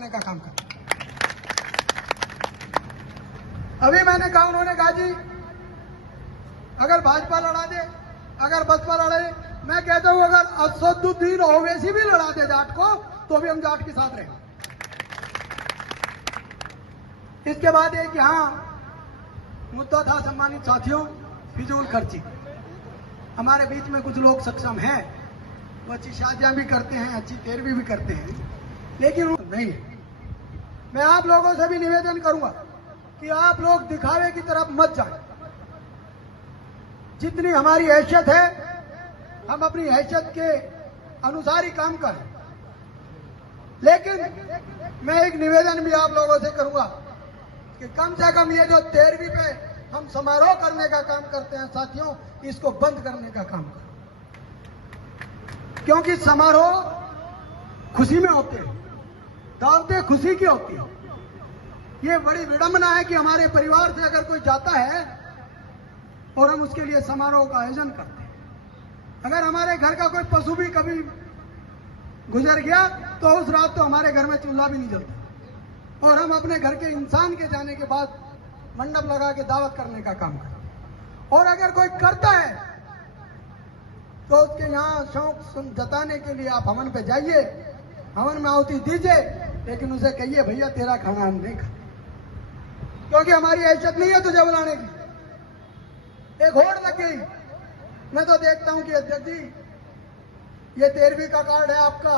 करने का काम कर। अभी मैंने कहा, उन्होंने कहा जी अगर भाजपा लड़ा दे, अगर बसपा लड़े, मैं कहता हूं अगर असदुद्दीन ओवैसी भी लड़ा दे जाट को तो भी हम जाट के साथ रहेंगे। इसके बाद एक यहां मुद्दा था सम्मानित साथियों, फिजूल खर्ची। हमारे बीच में कुछ लोग सक्षम हैं, वो अच्छी शादियां भी करते हैं, अच्छी तेरवी भी करते हैं, लेकिन नहीं। मैं आप लोगों से भी निवेदन करूंगा कि आप लोग दिखावे की तरफ मत जाएं। जितनी हमारी हैसियत है, हम अपनी हैसियत के अनुसार ही काम करें। लेकिन मैं एक निवेदन भी आप लोगों से करूंगा कि कम से कम ये जो 13वीं पे हम समारोह करने का काम करते हैं साथियों, इसको बंद करने का काम करें। क्योंकि समारोह खुशी में होते हैं, दावतें खुशी की होती है। ये बड़ी विडंबना है कि हमारे परिवार से अगर कोई जाता है और हम उसके लिए समारोह का आयोजन करते हैं। अगर हमारे घर का कोई पशु भी कभी गुजर गया तो उस रात तो हमारे घर में चूल्हा भी नहीं जलता, और हम अपने घर के इंसान के जाने के बाद मंडप लगा के दावत करने का काम करते हैं। और अगर कोई करता है तो उसके यहाँ शौक जताने के लिए आप हवन पे जाइए, हवन में आहुति दीजिए, लेकिन उसे कहिए भैया तेरा खाना हम नहीं खाते, क्योंकि हमारी हैसियत नहीं है तुझे बुलाने की। एक होड़ लग गई। मैं तो देखता हूं कि अध्यक्ष जी ये 13वीं का कार्ड है आपका,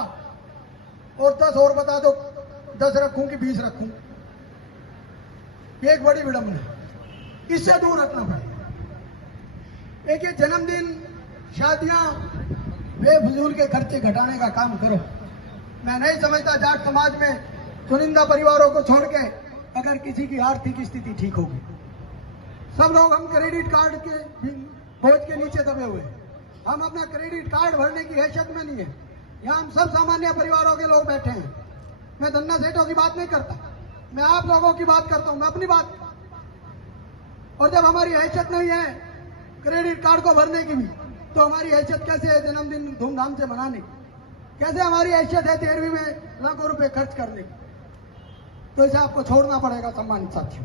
और 10 और बता दो, 10 रखूं कि 20 रखूं। ये एक बड़ी विडंबना है, इससे दूर रखना पड़ेगा। एक ये जन्मदिन, शादियां, बेफजूल के खर्चे घटाने का काम करो। मैं नहीं समझता जाट समाज में चुनिंदा परिवारों को छोड़ के अगर किसी की आर्थिक स्थिति ठीक होगी। सब लोग हम क्रेडिट कार्ड के बोझ के नीचे दबे हुए हैं। हम अपना क्रेडिट कार्ड भरने की हैसियत में नहीं है। यहाँ हम सब सामान्य परिवारों के लोग बैठे हैं। मैं धन्ना सेठों की बात नहीं करता, मैं आप लोगों की बात करता हूं, मैं अपनी बात। और जब हमारी हैसियत नहीं है क्रेडिट कार्ड को भरने की भी, तो हमारी हैसियत कैसे है जन्मदिन धूमधाम से मनाने की? कैसे हमारी हैसियत है 13वीं में लाखों रुपए खर्च करने की? तो इसे आपको छोड़ना पड़ेगा सम्मानित साथियों।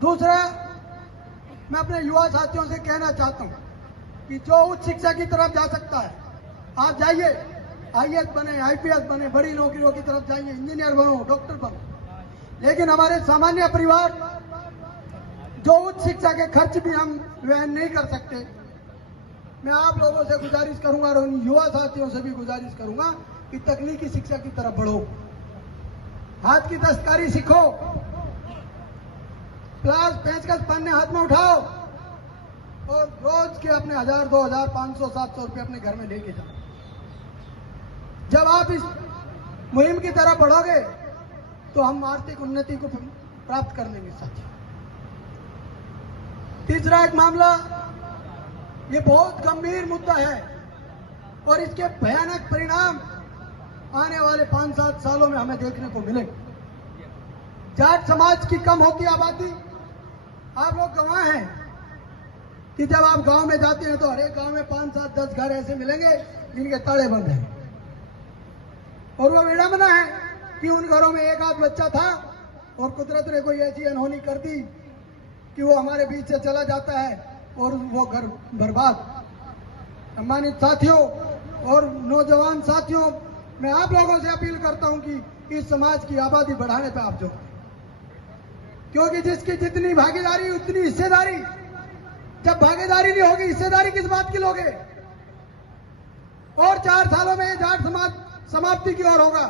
दूसरा, मैं अपने युवा साथियों से कहना चाहता हूं कि जो उच्च शिक्षा की तरफ जा सकता है आप जाइए, आईएएस बने, आईपीएस बने, बड़ी नौकरियों की तरफ जाइए, इंजीनियर बनो, डॉक्टर बनो। लेकिन हमारे सामान्य परिवार जो उच्च शिक्षा के खर्च भी हम वहन नहीं कर सकते, मैं आप लोगों से गुजारिश करूंगा और उन युवा साथियों से भी गुजारिश करूंगा कि तकनीकी शिक्षा की तरफ बढ़ो, हाथ की दस्तकारी सीखो, प्लास पेंचकस पन्ने हाथ में उठाओ और रोज के अपने 1000, 2000, 500, 700 रुपये अपने घर में लेके जाओ। जब आप इस मुहिम की तरफ बढ़ोगे तो हम आर्थिक उन्नति को प्राप्त कर लेंगे साथियों। तीसरा एक मामला, ये बहुत गंभीर मुद्दा है और इसके भयानक परिणाम आने वाले 5-7 सालों में हमें देखने को मिलेंगे। जाट समाज की कम होती आबादी, आप लोग गवाह हैं कि जब आप गांव में जाते हैं तो हर एक गांव में 5, 7, 10 घर ऐसे मिलेंगे जिनके ताले बंद हैं। और वो विडंबना है कि उन घरों में एक आध बच्चा था और कुदरत ने कोई ऐसी अनहोनी कर दी कि वो हमारे बीच से चला जाता है और वो घर बर्बाद। सम्मानित साथियों और नौजवान साथियों, मैं आप लोगों से अपील करता हूं कि इस समाज की आबादी बढ़ाने पे आप जो, क्योंकि जिसकी जितनी भागीदारी उतनी हिस्सेदारी। जब भागीदारी नहीं होगी, हिस्सेदारी किस बात की लोगे? और 4 सालों में जाट समाज समाप्ति की ओर होगा।